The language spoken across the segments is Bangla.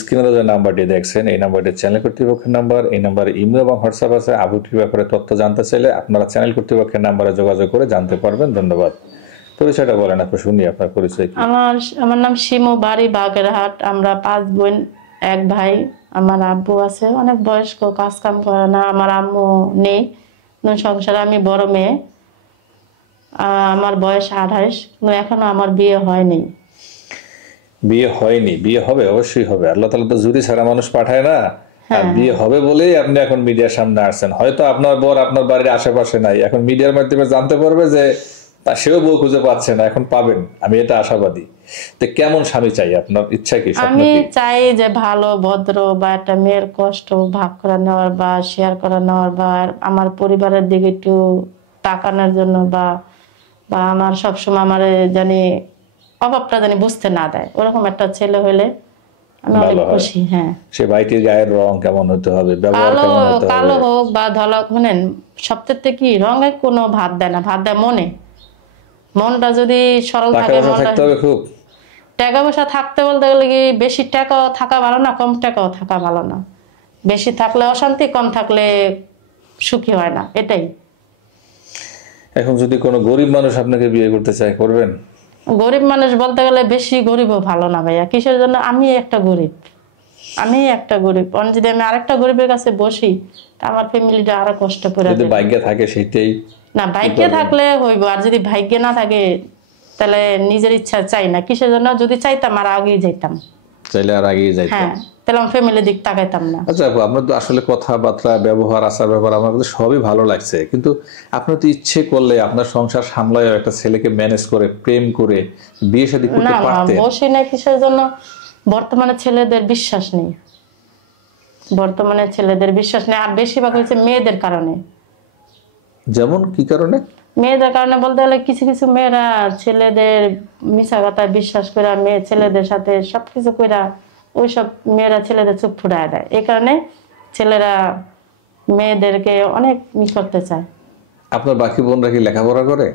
স্ক্রিনে যে নাম্বারটি দেখছেন এই নাম্বারটি চ্যানেল কর্তৃপক্ষের নাম্বার। এই নাম্বারে ইমেল এবং হোয়াটসঅ্যাপ আছে। আবুটির ব্যাপারে তথ্য জানতে চাইলে আপনারা চ্যানেল কর্তৃপক্ষের নাম্বারে যোগাযোগ করে জানতে পারবেন। ধন্যবাদ। পরিচয়টা বলেন, আপনি শুনি আপনার পরিচয় কি? আমার নাম শিমু, বাড়ি বাগেরহাট। আমরা 5 বোন, 1 ভাই। আমার আব্বু আছে অনেক বয়স্ক, কাজ কাম করে না। আমার আম্মু নেই, সংসারে আমি বড় মেয়ে। আমার বয়স 28, কিন্তু এখনো আমার বিয়ে হয়নি। বিয়ে হয়নি? বিয়ে হবে, অবশ্যই হবে। আল্লাহ তাআলা তো জুরি ছাড়া মানুষ পাঠায় না। আর হ্যাঁ, বিয়ে হবে বলেই আপনি এখন মিডিয়ার সামনে আসছেন। হয়তো আপনার বর আপনার বাড়ির আশেপাশে নাই, এখন মিডিয়ার মাধ্যমে জানতে পারবে যে তা সেও বউ খুঁজে পাচ্ছে না, এখন পাবেন, আমি এটা আশাবাদী। তো কেমন স্বামী চাই? আপনার ইচ্ছা কি, স্বপ্ন আমি কি? চাই যে ভালো ভদ্র, বা একটা মেয়ের কষ্ট ভাগ করে নেওয়ার বা শেয়ার করে নেওয়ার, বা আমার পরিবারের দিকে একটু তাকানোর জন্য, বা বা আমার সবসময় আমার জানি অভাবটা জানি বুঝতে না দেয়, ওরকম একটা ছেলে হলে আমি অনেক ভালো হয়। খুশি। হ্যাঁ, সে ভাইটির গায়ের রং কেমন হতে হবে, ব্যবহার কালো কেমন হতে কালো হবে? হোক বা ধলা হোক, শুনেন, সবথেকে কি রঙে কোনো ভাত দেয় না, ভাত দেয় মনে। মনটা যদি সরল টাকা থাকে, পয়সা মনটা। থাকতে হবে খুব। টাকা পয়সা থাকতে বলতে গেলে কি, বেশি টাকাও থাকা ভালো না, কম টাকাও থাকা ভালো না। বেশি থাকলে অশান্তি, কম থাকলে সুখী হয় না, এটাই। এখন যদি কোনো গরিব মানুষ আপনাকে বিয়ে করতে চায়, করবেন? গরিব মানুষ বলতে গেলে বেশি গরিবও ভালো না ভাইয়া। কিসের জন্য? আমি একটা গরিব। যদি আমি আরেকটা গরিবের কাছে বসি, তা আমার ফ্যামিলিটা আরো কষ্ট করে যদি যাবে। ভাগ্যে থাকে সেটাই। না, কি ভাগ্যে করবেন? থাকলে হইব, আর যদি ভাগ্যে না থাকে তাহলে নিজের ইচ্ছা চাই না। কিসের জন্য? যদি চাইতাম আর আগেই যেতাম। চাইলে আর আগেই যাইতেন। হ্যাঁ, তাহলে আমার ফ্যামিলির দিক তাকাইতাম না। আচ্ছা আপু, আপনার তো আসলে কথাবার্তা, ব্যবহার, আচার ব্যবহার আমার কাছে সবই ভালো লাগছে, কিন্তু আপনার তো ইচ্ছে করলে আপনার সংসার সামলায় একটা ছেলেকে ম্যানেজ করে, প্রেম করে বিয়ে শাদী করতে না, পারতেন। বসি না। কিসের জন্য? বর্তমানে ছেলেদের বিশ্বাস নেই। আর বেশিরভাগ হচ্ছে মেয়েদের কারণে। যেমন কি কারণে? মেয়েদের কারণে বলতে গেলে কিছু কিছু মেয়েরা ছেলেদের মিশা কথায় বিশ্বাস করে, ছেলেদের সাথে সবকিছু করে, ওইসব মেয়েরা ছেলেদের চোখ ফুটায় দেয়। এই কারণে ছেলেরা মেয়েদেরকে অনেক করতে চায়। আপনার বাকি বোনরা কি লেখাপড়া করে?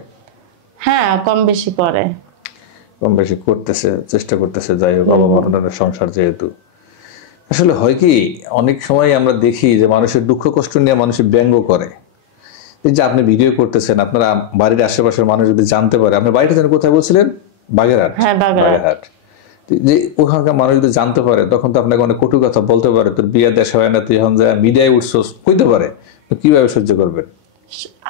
হ্যাঁ, কম বেশি করে। কম বেশি করতেছে, চেষ্টা করতেছে। যাই হোক, বাবা মরণের সংসার যেহেতু। আসলে হয় কি, অনেক সময় আমরা দেখি যে মানুষের দুঃখ কষ্ট নিয়ে মানুষের ব্যঙ্গ করে। এই যে আপনি ভিডিও করতেছেন, আপনারা বাড়ির আশেপাশের মানুষ যদি জানতে পারে, আপনার বাড়িটা যেন কোথায় বলছিলেন? বাগেরহাট। হ্যাঁ, বাগেরহাট। বাগেরহাট। যে ওখানকার মানুষ যদি জানতে পারে, তখন তো আপনাকে অনেক কটু কথা বলতে পারে। তোর বিয়ে দেশ হয় না, তুই এখন যা মিডিয়ায় উঠছস, কইতে পারে। তো কিভাবে সহ্য করবেন?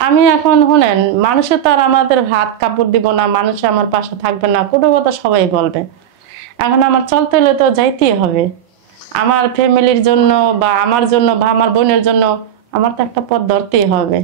আমি এখন শুনেন, মানুষে তো আর আমাদের ভাত কাপড় দিব না, মানুষে আমার পাশে থাকবে না, কোনো কথা সবাই বলবে। এখন আমার চলতে হলে তো যাইতেই হবে। আমার ফ্যামিলির জন্য বা আমার জন্য বা আমার বোনের জন্য আমার তো একটা পথ ধরতেই হবে।